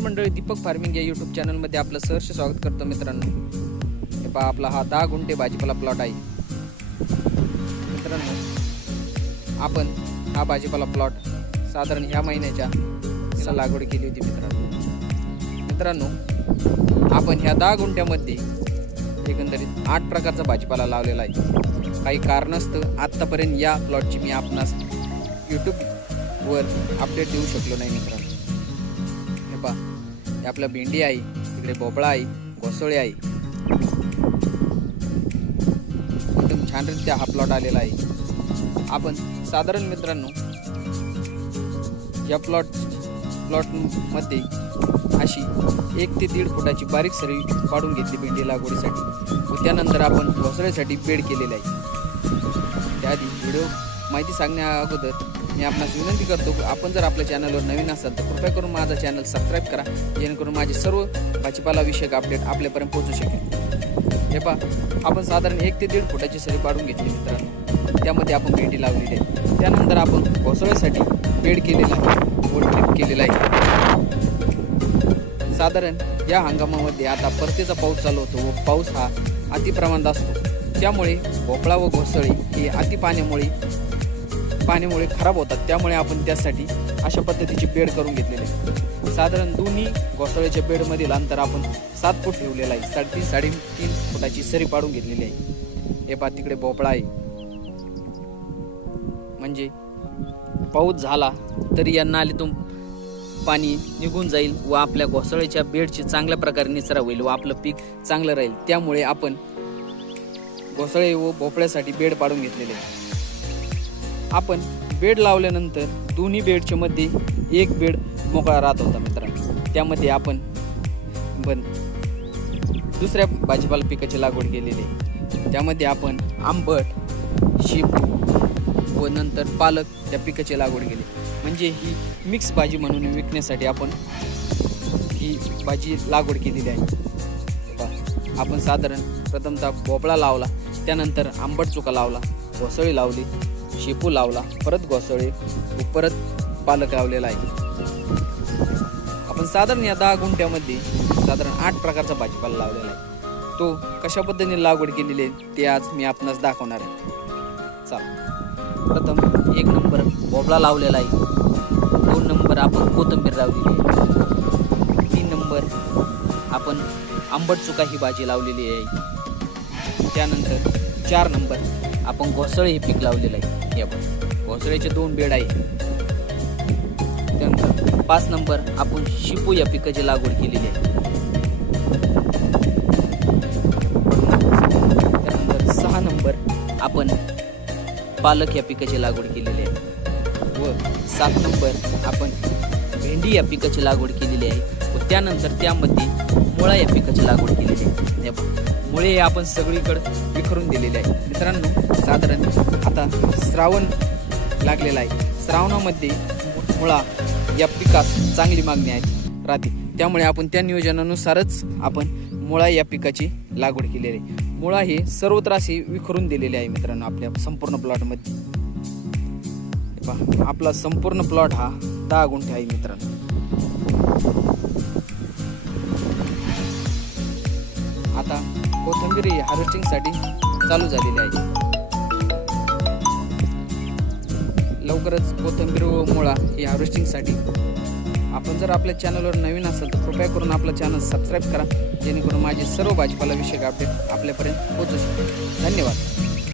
मंडळी दीपक फार्मिंग या यूट्यूब चॅनलमध्ये आपलं सहर्ष स्वागत करतो मित्रांनो. हे पहा आपला हा दहा गुंठे भाजीपाला प्लॉट आहे. मित्रांनो आपण हा भाजीपाला प्लॉट साधारण ह्या महिन्याच्या लागवड केली होती मित्रांनो. मित्रांनो आपण ह्या दहा गुंठ्यामध्ये एकंदरीत आठ प्रकारचा भाजीपाला लावलेला आहे. काही कारणास्तव आत्तापर्यंत या प्लॉटची मी आपणास यूट्यूबवर अपडेट देऊ शकलो नाही मित्रांनो. पा हे आपलं भेंडी आहे तिकडे भोपळा आहे घोसळे आहे एकदम छानरित्या हा प्लॉट आलेला आहे. आपण साधारण मित्रांनो या प्लॉट प्लॉटमध्ये अशी एक ते दीड फुटाची बारीक सरी पाडून घेतली भेंडी लागवडीसाठी. व त्यानंतर आपण घोसळ्यासाठी पेड केलेले आहे. त्याआधी व्हिडिओ माहिती सांगण्या अगोदर मी आपणास विनंती करतो की आपण जर आपल्या चॅनलवर नवीन असाल तर कृपया करून माझा चॅनल सबस्क्राईब करा जेणेकरून माझे सर्व भाजीपाला विषयक अपडेट आपल्यापर्यंत पोहोचू शकेल. हे पहा आपण साधारण एक ते दीड फुटाची सरी पाडून घेतली मित्रांनो. त्यामध्ये आपण भेटी लावलेली आहे. त्यानंतर आपण घोसळ्यासाठी बेड केलेला आहे ट्रिप केलेला आहे. साधारण या हंगामामध्ये आता परतीचा पाऊस चालू होतो व पाऊस हा अतिप्रमाणात असतो. त्यामुळे भोपळा व घोसळी ही अति पाण्यामुळे खराब होतात त्यामुळे आपण त्यासाठी अशा पद्धतीची बेड करून घेतलेले आहे. साधारण दोन्ही घोसळ्याच्या बेडमधील अंतर आपण सात फूट ठेवलेलं आहे. साडेतीन साडेतीन फुटाची सरी पाडून घेतलेली आहे. हे पा तिकडे भोपळा आहे. म्हणजे पाऊस झाला तरी या नालीतून पाणी निघून जाईल व आपल्या घोसळ्याच्या बेडची चांगल्या प्रकारे निचरा होईल व आपलं पीक चांगलं राहील. त्यामुळे आपण घोसळे व भोपळ्यासाठी बेड पाडून घेतलेले आहे. आपण बेड लावल्यानंतर दोन्ही बेडच्या मध्ये एक बेड मोकळा राहत होता मित्रांनो. त्यामध्ये आपण पण दुसऱ्या भाजीपाला पिकाची लागवड केलेली आहे. त्यामध्ये आपण आंबट शेपू व नंतर पालक त्या पिकाची लागवड केली. म्हणजे ही मिक्स भाजी म्हणून विकण्यासाठी आपण ही भाजी लागवड केलेली आहे. आपण साधारण प्रथमतः भोपळा लावला त्यानंतर आंबट चुका लावला घोसळी लावली. शेपू लावला परत घोसळे व परत पालक लावलेला आहे. आपण साधारण या दहा गुंठ्यामध्ये साधारण आठ प्रकारचा भाजीपाला लावलेला आहे. तो कशा पद्धतीने लागवड केलेली आहे ते आज मी आपणास दाखवणार आहे. चाल. प्रथम एक नंबर भोपळा लावलेला आहे. दोन नंबर आपण कोथिंबीर लावलेली आहे. तीन नंबर आपण आंबट चुका ही भाजी लावलेली आहे. त्यानंतर चार नंबर आपण घोसळे हे पीक लावलेलं आहे. हे बघ घोसळ्याचे दोन बेड आहे. त्यानंतर पाच नंबर आपण शिपू या पिकाची लागवड केलेली आहे. त्यानंतर सहा नंबर आपण पालक या पिकाची लागवड केलेली आहे. व सात नंबर आपण भेंडी या पिकाची लागवड केलेली आहे. व त्यानंतर त्यामध्ये मुळा या पिकाची लागवड केलेली आहे. मुळे हे आपण सगळीकडं विखरून दिलेले आहे. मित्रांनो साधारण आता श्रावण लागलेला आहे. श्रावणामध्ये मुळा या पिकास चांगली मागणी आहे राहते. त्यामुळे आपण त्या नियोजनानुसारच आपण मुळा या पिकाची लागवड केलेली आहे. मुळा हे सर्वत्र असे विखरून दिलेले आहे मित्रांनो आपल्या संपूर्ण प्लॉटमध्ये. पहा आपला संपूर्ण प्लॉट हा दहा गुंठे आहे मित्रांनो. कामगिरी हार्वेस्टिंगसाठी चालू झालेली आहे. लवकरच कोथिंबीर व मुळा ही हार्वेस्टिंगसाठी. आपण जर आपल्या चॅनलवर नवीन असाल तर कृपया करून आपलं चॅनल सबस्क्राईब करा जेणेकरून माझे सर्व भाजीपाला विषयक अपडेट आपल्यापर्यंत पोहोचू शकेल धन्यवाद.